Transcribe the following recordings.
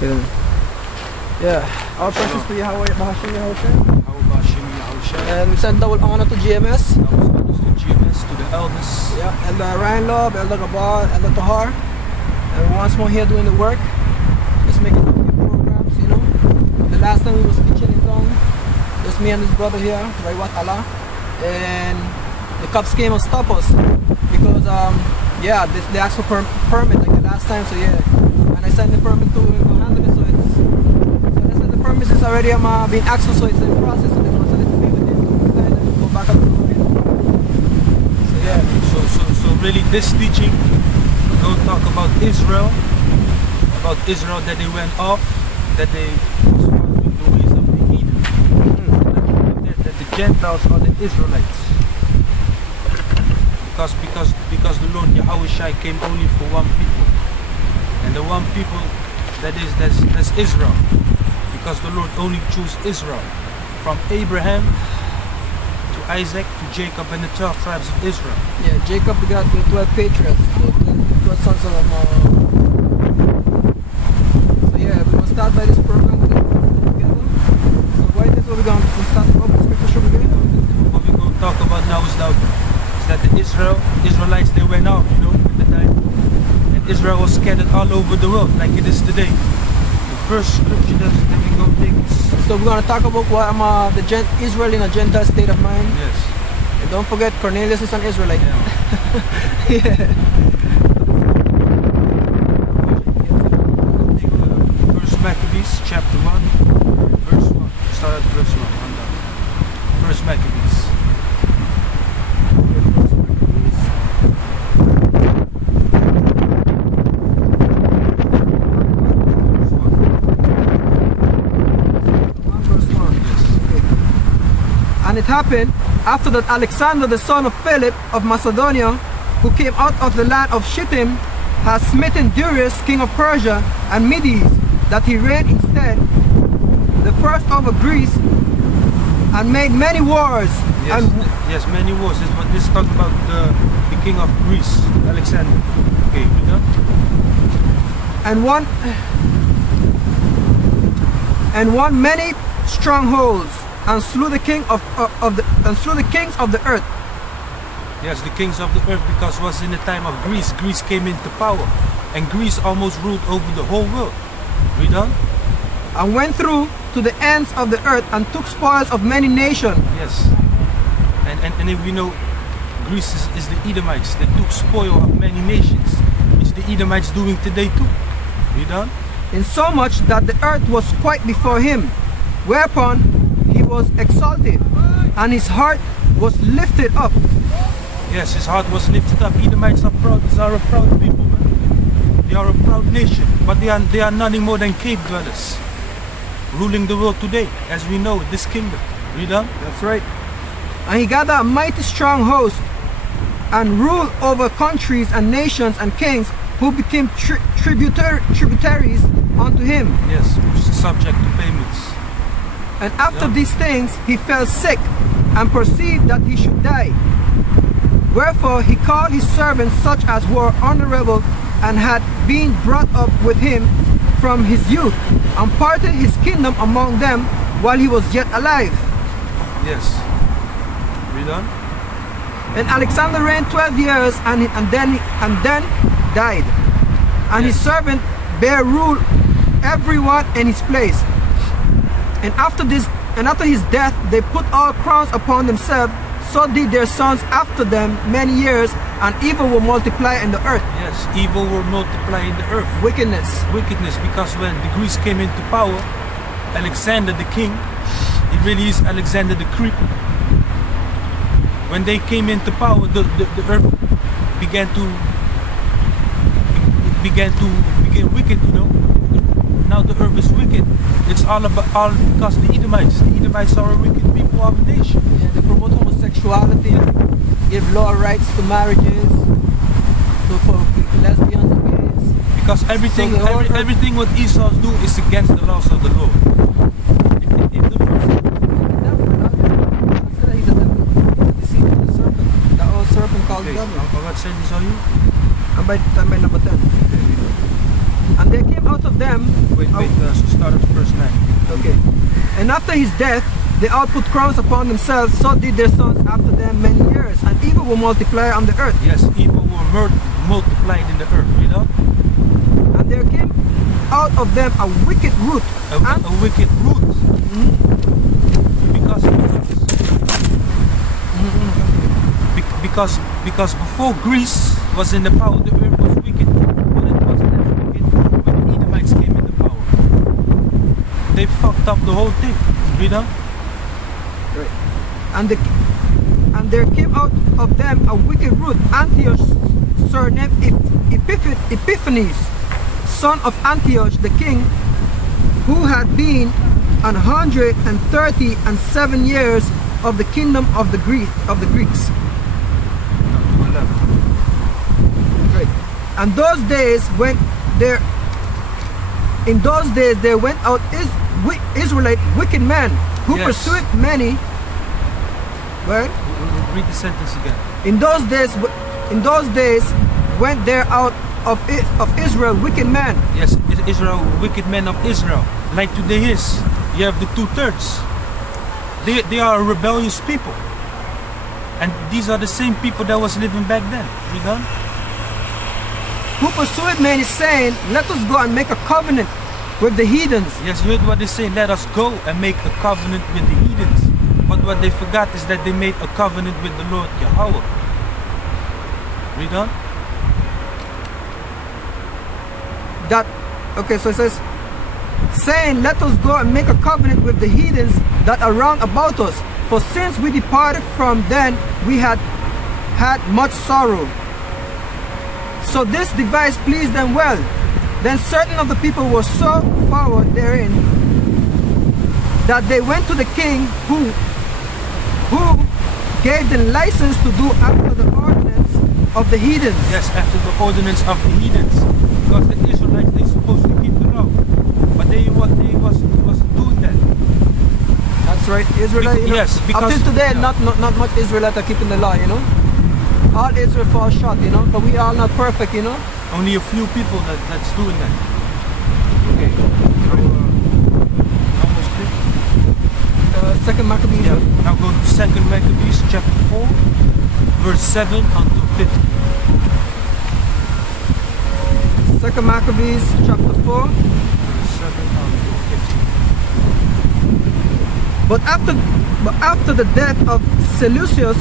Good. Yeah. Our precious to Yahweh, Bahashim Yahushua. And we send double honor to GMS. Double honors to GMS, to the elders. Yeah, Elder Ryan Love, Elder Gabar, Elder Tahar. And once more here doing the work. Just making a few programs, you know. The last time we was teaching in town, just me and this brother here, Raiwat Allah. And the cops came and stopped us because yeah, they asked for permit like the last time, so yeah. And I signed the permit to handle it, so it's they said the permit is already being asked for, so it's in process, so they want to be with it to sign and go back up to the road. So yeah. So really this teaching don't talk about Israel that they went off, that they was following the ways of the heathen. That the Gentiles are the Israelites. Because the Lord Yahushua came only for one people, and the one people that's Israel, because the Lord only chose Israel, from Abraham to Isaac to Jacob and the 12 tribes of Israel. Yeah, Jacob got the 12 patriarchs, the 12 sons of So yeah, we're gonna start by this program together. So what is what we're gonna start about the scripture again? What we're gonna talk about now is that the Israelites, they went out, you know, at the time, and Israel was scattered all over the world like it is today. The first scripture that we're going to take is... So we're going to talk about what Israel in a Gentile state of mind. Yes. And don't forget, Cornelius is an Israelite. Yeah. Yeah. First Maccabees, chapter 1, verse 1. Start at verse 1. On down. First Maccabees. And it happened after that Alexander the son of Philip of Macedonia, who came out of the land of Shittim, has smitten Darius king of Persia and Medes, that he reigned instead, the first over Greece, and made many wars. Yes, yes, many wars. This is what this talks about the king of Greece, Alexander. Okay, you know? And won many strongholds, and slew the kings of the earth. Yes, the kings of the earth, because it was in the time of Greece. Greece came into power, and Greece almost ruled over the whole world. Read on. And went through to the ends of the earth, and took spoils of many nations. Yes. And if we know, Greece is the Edomites. They took spoil of many nations, which the Edomites doing today too. Read on. In so much that the earth was quite before him, whereupon he was exalted, and his heart was lifted up. Yes, his heart was lifted up. Edomites are proud. These are a proud people, man. They are a proud nation, but they are nothing more than cave dwellers, ruling the world today, as we know, this kingdom. Read on. That's right. And he gathered a mighty strong host, and ruled over countries and nations and kings, who became tributaries unto him. Yes, subject to payments. And after these things he fell sick, and perceived that he should die. Wherefore he called his servants, such as were honorable, and had been brought up with him from his youth, and parted his kingdom among them while he was yet alive. Yes. Read on. And Alexander reigned 12 years, and then died. And his servant bare rule everyone in his place. And after his death they put all crowns upon themselves. So did their sons after them many years, and evil will multiply in the earth. Yes, evil will multiply in the earth. Wickedness, because when the Greeks came into power, Alexander the king, he really is Alexander the creep. When they came into power, the earth began wicked, you know. Now the earth is wicked. It's all because the Edomites. The Edomites are a wicked people of the nation. Yeah, they promote homosexuality, give law rights to marriages, for lesbians and gays. Because everything what Esau do is against the laws of the Lord. That old serpent called the devil. God said this on you? And by number 10. And they came out of them. Wait, start at verse 9. Okay. And after his death, they all put crowns upon themselves, so did their sons after them many years, and evil will multiply on the earth. Yes, evil were multiplied in the earth, you know? And there came out of them a wicked root. A wicked root. Because before Greece was in the power, the earth was wicked, but it wasn't as wicked when the Edomites came in the power. They fucked up the whole thing, you know? Right. And there came out of them a wicked root, Antioch, surnamed Epiphanes, son of Antioch the king, who had been 137 years of the kingdom of the Greeks. Right. And in those days there went out Israelite wicked men who pursued many. Right? Read the sentence again. In those days went there out of Israel wicked men. Yes, Israel, wicked men of Israel. Like today is, you have the 2/3. They are a rebellious people. And these are the same people that was living back then. You know? Who pursued many, saying, let us go and make a covenant with the heathens. Yes, you heard what they say, let us go and make a covenant with the heathens. But what they forgot is that they made a covenant with the Lord Yahweh. Read on. So it says, saying, let us go and make a covenant with the heathens that are round about us. For since we departed from them, we had had much sorrow. So this device pleased them well. Then certain of the people were so forward therein that they went to the king, who gave them license to do after the ordinance of the heathens. Yes, after the ordinance of the heathens. Because the Israelites, they supposed to keep the law. But they wasn't doing that. That's right, Israelite. Yes, because up till today, not much Israelites are keeping the law, you know. All Israel falls short, you know, but we are not perfect, you know. Only a few people that's doing that. Okay. Almost clear. Second Maccabees. Yeah. Now go to Second Maccabees chapter 4, verse 7 until 50. Second Maccabees chapter 4. Verse 7 until 50. But after the death of Seleucus,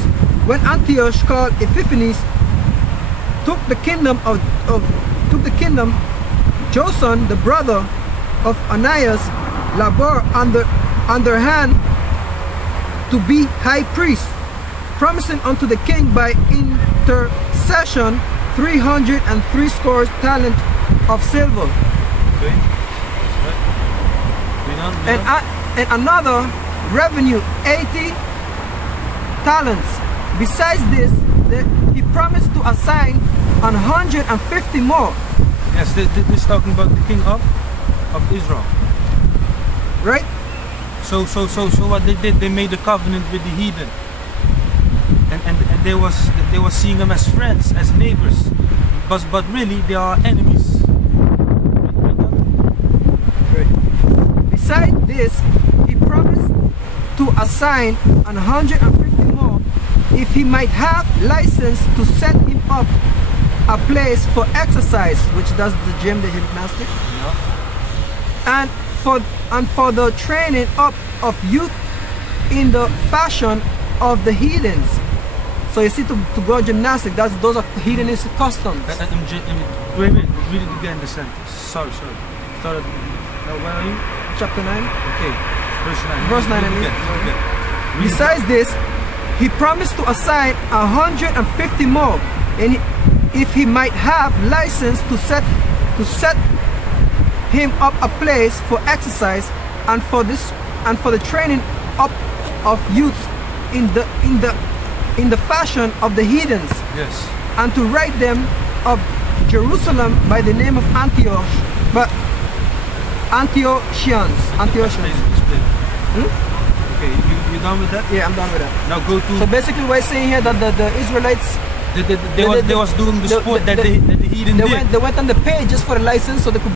when Antioch called Epiphanes took the kingdom, Joson, the brother of Anias, labored under hand to be high priest, promising unto the king by intercession 360 talents of silver. Okay. Right. And another revenue 80 talents. Besides this, he promised to assign 150 more. Yes, this is talking about the king of Israel. Right? So what they did, they made a covenant with the heathen. And they was seeing them as friends, as neighbors. But really they are enemies. Right. Besides this, he promised to assign 150 more if he might have license to set him up a place for exercise, which does the gym, the gymnastics, and for the training up of youth in the fashion of the heathens. So you see, to go gymnastics, those are heathenistic customs. Wait, read it again, the sentence. Sorry. Start at, where are you? Chapter 9. Okay, verse 9. Verse 9, I mean. Besides this, he promised to assign 150 more, and if he might have license to set him up a place for exercise and for the training up of youths in the fashion of the heathens. Yes. And to write them of Jerusalem by the name of Antioch, but Antiochians. Okay, you done with that? Yeah, I'm done with that. Now go to. So basically, we're saying here that the Israelites they was doing the sport that the heathen did. They went on the page just for the license, so they could